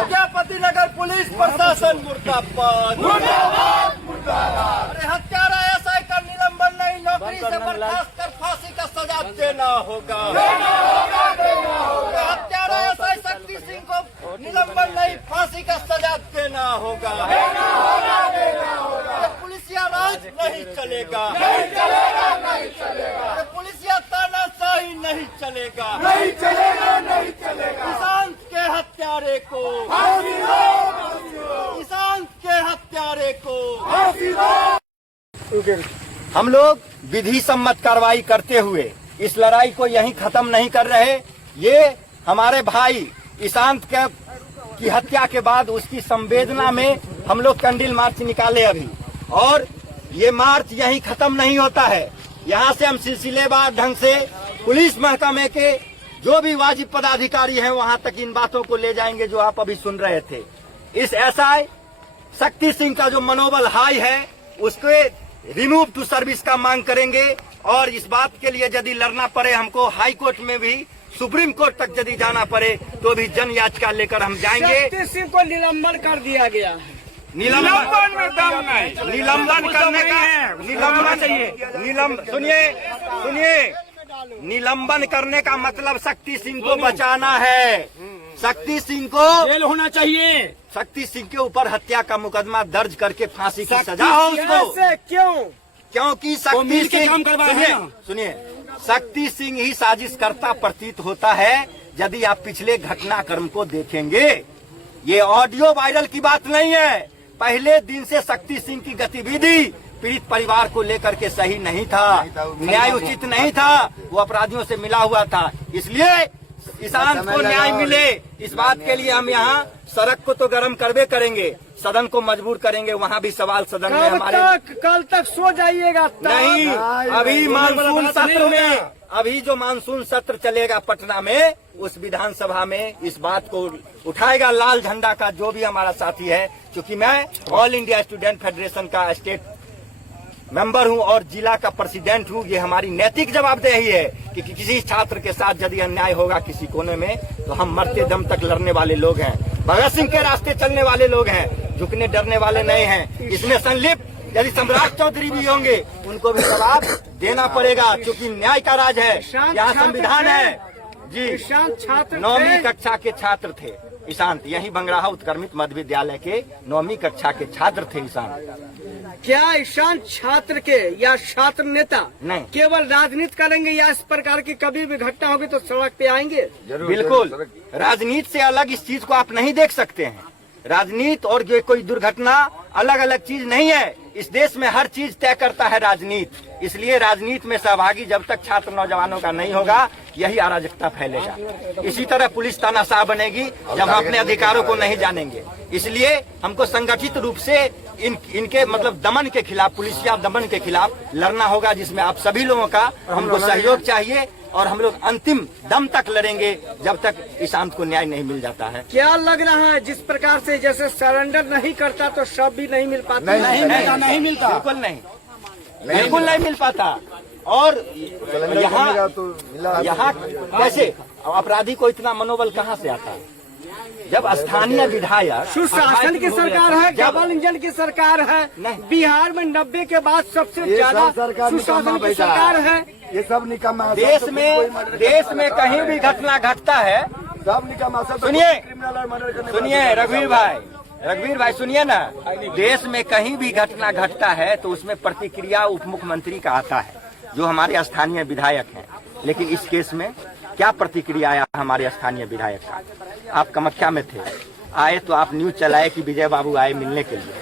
Vidyapati Nagar police प्रशासन मुर्दाबाद। अरे हत्यारा एसआई का निलंबन नहीं, नौकरी से बर्खास्त कर फांसी का सजा देना होगा। हत्यारा एसआई शक्ति सिंह को निलंबन नहीं, फांसी का सजा देना होगा। पुलिसिया राज नहीं चलेगा, पुलिसिया तानाशाही नहीं चलेगा। किसान के हत्यारे को, किसान के हत्यारे को हम लोग विधि सम्मत कार्रवाई करते हुए इस लड़ाई को यहीं खत्म नहीं कर रहे। ये हमारे भाई ईशांत की हत्या के बाद उसकी संवेदना में हम लोग कैंडल मार्च निकाले अभी, और ये मार्च यहीं खत्म नहीं होता है। यहाँ से हम सिलसिलेवार ढंग से पुलिस महकमे के जो भी वाजिब पदाधिकारी हैं वहाँ तक इन बातों को ले जाएंगे जो आप अभी सुन रहे थे। इस एसआई शक्ति सिंह का जो मनोबल हाई है उसके रिमूव टू सर्विस का मांग करेंगे, और इस बात के लिए यदि लड़ना पड़े हमको हाई कोर्ट में भी, सुप्रीम कोर्ट तक यदि जाना पड़े तो भी जन याचिका लेकर हम जाएंगे। शक्ति सिंह को निलंबन कर दिया गया है। निलंबन में दम नहीं, निलंबन करने का निलंबन चाहिए। सुनिए, निलंबन करने का मतलब शक्ति सिंह को बचाना है। शक्ति सिंह को जेल होना चाहिए। शक्ति सिंह के ऊपर हत्या का मुकदमा दर्ज करके फांसी की सजा हो उसको। क्यों? क्योंकि शक्ति सिंह, सुनिए, शक्ति सिंह ही साजिश करता प्रतीत होता है। यदि आप पिछले घटनाक्रम को देखेंगे, ये ऑडियो वायरल की बात नहीं है। पहले दिन से शक्ति सिंह की गतिविधि पीड़ित परिवार को लेकर के सही नहीं था, न्याय उचित नहीं था। वो अपराधियों से मिला हुआ था। इसलिए ईशांत को न्याय मिले, इस बात के लिए हम यहाँ सड़क को तो गर्म करवे करेंगे, सदन को मजबूर करेंगे। वहाँ भी सवाल सदन में हमारे कल तक सो जाइएगा नहीं। अभी मानसून सत्र में, अभी जो मानसून सत्र चलेगा पटना में, उस विधानसभा में इस बात को उठाएगा लाल झंडा का जो भी हमारा साथी है। क्योंकि मैं ऑल इंडिया स्टूडेंट फेडरेशन का स्टेट मेंबर हूं और जिला का प्रेसिडेंट हूं। ये हमारी नैतिक जवाबदेही है कि किसी छात्र के साथ यदि अन्याय होगा किसी कोने में, तो हम मरते दम तक लड़ने वाले लोग हैं, भगत सिंह के रास्ते चलने वाले लोग हैं, झुकने डरने वाले नहीं हैं। इसमें संलिप्त यदि सम्राट चौधरी भी होंगे उनको भी जवाब देना पड़ेगा, क्योंकि न्याय का राज है, यहाँ संविधान है। जी, ईशांत छात्र 9वीं कक्षा के छात्र थे ईशांत, यही बंगराहा उत्क्रमित मध्य विद्यालय के 9वीं कक्षा के छात्र थे ईशांत। क्या ईशांत छात्र के या छात्र नेता नहीं केवल राजनीति करेंगे, या इस प्रकार की कभी भी घटना होगी तो सड़क पे आएंगे? बिल्कुल, राजनीति से अलग इस चीज को आप नहीं देख सकते हैं। राजनीति और कोई दुर्घटना अलग अलग चीज नहीं है। इस देश में हर चीज तय करता है राजनीति। इसलिए राजनीति में सहभागी जब तक छात्र नौजवानों का नहीं होगा, यही अराजकता फैलेगा। इसी तरह पुलिस तानाशाह बनेगी जब हम अपने अधिकारों को नहीं जानेंगे। इसलिए हमको संगठित रूप से इनके मतलब दमन के खिलाफ, पुलिसिया दमन के खिलाफ लड़ना होगा, जिसमें आप सभी लोगों का हमको सहयोग चाहिए, और हम लोग अंतिम दम तक लड़ेंगे जब तक ईशांत को न्याय नहीं मिल जाता है। क्या लग रहा है जिस प्रकार से जैसे सरेंडर नहीं करता तो शव भी नहीं मिल पाता? नहीं मिलता, बिल्कुल नहीं मिल पाता। और यहाँ कैसे अपराधी को इतना मनोबल कहाँ से आता है? जब स्थानीय विधायक, सुशासन की सरकार है, डबल इंजन की सरकार है, बिहार में 90 के बाद सबसे ज्यादा सुशासन की सरकार है। ये सब निकम्मा है। देश में कहीं भी घटना घटता है, सब निकम्मा। सुनिए रघुवीर भाई सुनिए ना, देश में कहीं भी घटना घटता है तो उसमें प्रतिक्रिया उप मुख्यमंत्री का आता है, जो हमारे स्थानीय विधायक हैं। लेकिन इस केस में क्या प्रतिक्रिया आया हमारे स्थानीय विधायक का? आप कामाख्या में थे, आए तो आप न्यूज चलाए कि विजय बाबू आए मिलने के लिए।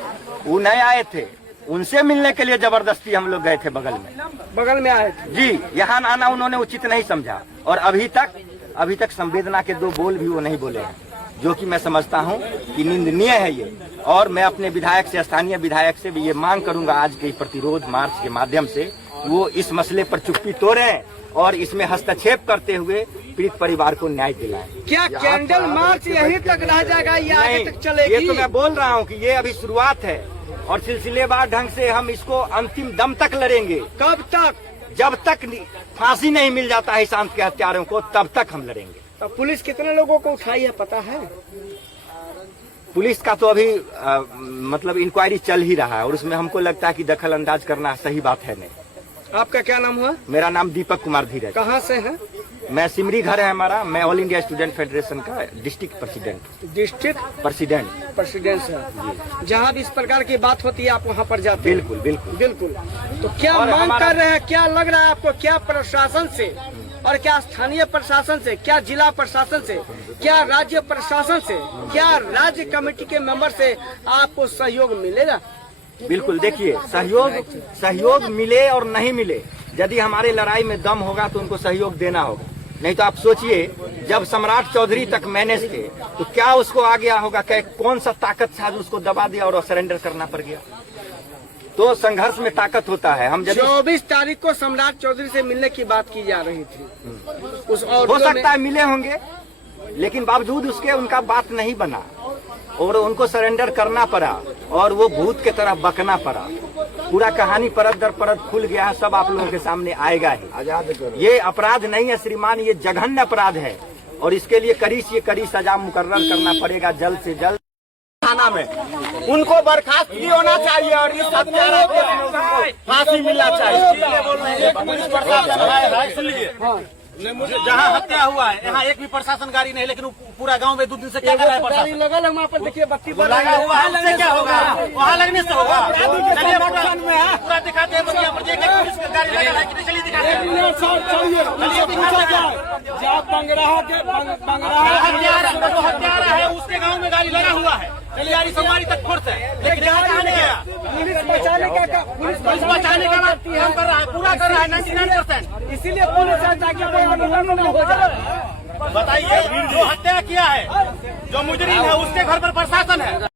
वो नहीं आए थे, उनसे मिलने के लिए जबरदस्ती हम लोग गए थे, बगल में आए थे। जी, यहाँ आना उन्होंने उचित नहीं समझा, और अभी तक संवेदना के 2 बोल भी वो नहीं बोले हैं, जो कि मैं समझता हूँ कि निंदनीय है ये। और मैं अपने विधायक से, स्थानीय विधायक से भी ये मांग करूंगा आज के प्रतिरोध मार्च के माध्यम से, वो इस मसले पर चुप्पी तोड़ें और इसमें हस्तक्षेप करते हुए पीड़ित परिवार को न्याय दिलाएं। क्या कैंडल मार्च यहीं तक रह जाएगा या आगे तक चलेगी? ये तो मैं बोल रहा हूँ कि ये अभी शुरुआत है, और सिलसिलेवार ढंग से हम इसको अंतिम दम तक लड़ेंगे। कब तक? जब तक फांसी नहीं मिल जाता है ईशांत के हत्यारों को, तब तक हम लड़ेंगे। तो पुलिस कितने लोगों को उठाई है पता है? पुलिस का तो अभी मतलब इंक्वायरी चल ही रहा है और उसमें हमको लगता है कि दखल अंदाज करना सही बात है नहीं। आपका क्या नाम हुआ? मेरा नाम दीपक कुमार धीरज। कहाँ से है? मैं सिमरी घर है हमारा। मैं ऑल इंडिया स्टूडेंट फेडरेशन का डिस्ट्रिक्ट प्रेसिडेंट है। जहाँ भी इस प्रकार की बात होती है आप वहाँ पर जाते हैं? बिल्कुल बिल्कुल बिल्कुल। तो क्या मांग कर रहे हैं? क्या लग रहा है आपको? क्या प्रशासन से और क्या स्थानीय प्रशासन से, क्या जिला प्रशासन से, क्या राज्य प्रशासन से, क्या राज्य कमेटी के मेंबर से आपको सहयोग मिलेगा? बिल्कुल। देखिए, सहयोग मिले और नहीं मिले, यदि हमारे लड़ाई में दम होगा तो उनको सहयोग देना होगा। नहीं तो आप सोचिए, जब सम्राट चौधरी तक मैनेज थे तो क्या उसको आ गया होगा? क्या कौन सा ताकत था जो उसको दबा दिया और सरेंडर करना पड़ गया? तो संघर्ष में ताकत होता है। हम 24 तारीख को सम्राट चौधरी से मिलने की बात की जा रही थी। हो सकता है मिले होंगे, लेकिन बावजूद उसके उनका बात नहीं बना और उनको सरेंडर करना पड़ा और वो भूत के तरह बकना पड़ा। पूरा कहानी परत दर परत खुल गया है, सब आप लोगों के सामने आएगा ही। ये अपराध नहीं है श्रीमान, ये जघन्य अपराध है और इसके लिए कड़ी से कड़ी सजा मुकर्रर करना पड़ेगा जल्द से जल्द। थाना में उनको बर्खास्त भी होना चाहिए और इस हत्यारा को फांसी मिलना चाहिए। पुलिस प्रशासन सुन लीजिए, जहाँ हत्या हुआ है यहाँ एक भी प्रशासन गाड़ी नहीं, लेकिन पूरा गांव में 2 दिन से क्या कर रहा है प्रशासन? लगा वहाँ पर देखिए, बत्ती लगा हुआ है, उससे क्या होगा? वहाँ लगने से होगा? चलिए पूरा दिखाते हैं, पुलिस का गाड़ी लगा है कि नहीं? चलिए दिखाते हैं। हत्यारा है उसके गाँव में गाड़ी लगा हुआ है, चलिए यार सोमवारी तक फोर्स है, लेकिन यहाँ कहाँ नहीं गया? पुलिस बचाने का काम कर रहा है, पूरा कर रहा है 99%। इसीलिए पुलिस हो जाए। बताइए, जो हत्या किया है, जो मुजरिम है उसके घर पर प्रशासन है,